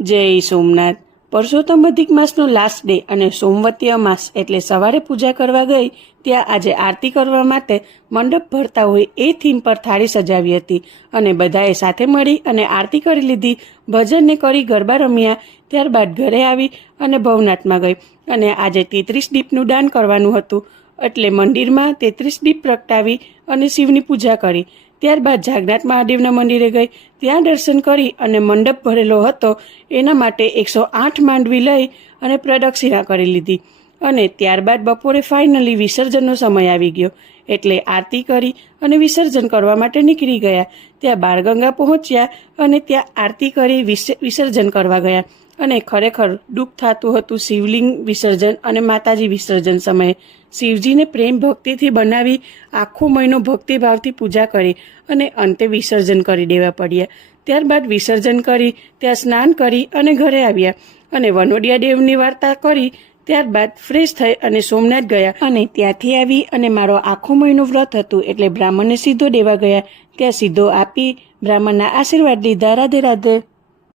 જય સોમનાથ। પરસોત્તમ અધિક માસનો લાસ્ટ ડે અને સોમવતી અમાસ એટલે સવારે પૂજા કરવા ગઈ ત્યાં આજે આરતી કરવા માટે મંડપ ભરતા હોય એ થીમ પર થાળી સજાવી હતી અને બધાએ સાથે મળી અને આરતી કરી લીધી, ભજનને કરી ગરબા રમ્યા। ત્યારબાદ ઘરે આવી અને ભવનાથમાં ગઈ અને આજે 33 દીપનું દાન કરવાનું હતું એટલે મંદિરમાં 33 દીપ પ્રગટાવી અને શિવની પૂજા કરી। ત્યારબાદ જાગનાથ મહાદેવના મંદિરે ગઈ, ત્યાં દર્શન કરી અને મંડપ ભરેલો હતો એના માટે 108 માંડવી લઈ અને પ્રદક્ષિણા કરી લીધી અને ત્યારબાદ બપોરે ફાઇનલી વિસર્જનનો સમય આવી ગયો એટલે આરતી કરી અને વિસર્જન કરવા માટે નીકળી ગયા। ત્યાં બાળગંગા પહોંચ્યા અને ત્યાં આરતી કરી વિસર્જન કરવા ગયા અને ખરેખર દુઃખ થતું હતું શિવલિંગ વિસર્જન અને માતાજી વિસર્જન સમયે। શિવજીને પ્રેમ ભક્તિથી બનાવી આખો મહિનો ભક્તિભાવથી પૂજા કરી અને અંતે વિસર્જન કરી દેવા પડ્યા। ત્યારબાદ વિસર્જન કરી ત્યાં સ્નાન કરી અને ઘરે આવ્યા અને વનોડિયા દેવની વાર્તા કરી ત્યારબાદ ફ્રેશ થઈ અને સોમનાથ ગયા અને ત્યાંથી આવી અને મારો આખો મહિનો વ્રત હતું એટલે બ્રાહ્મણને સીધો દેવા ગયા। ત્યાં સીધો આપી બ્રાહ્મણના આશીર્વાદ લીધા। રાધે રાધે।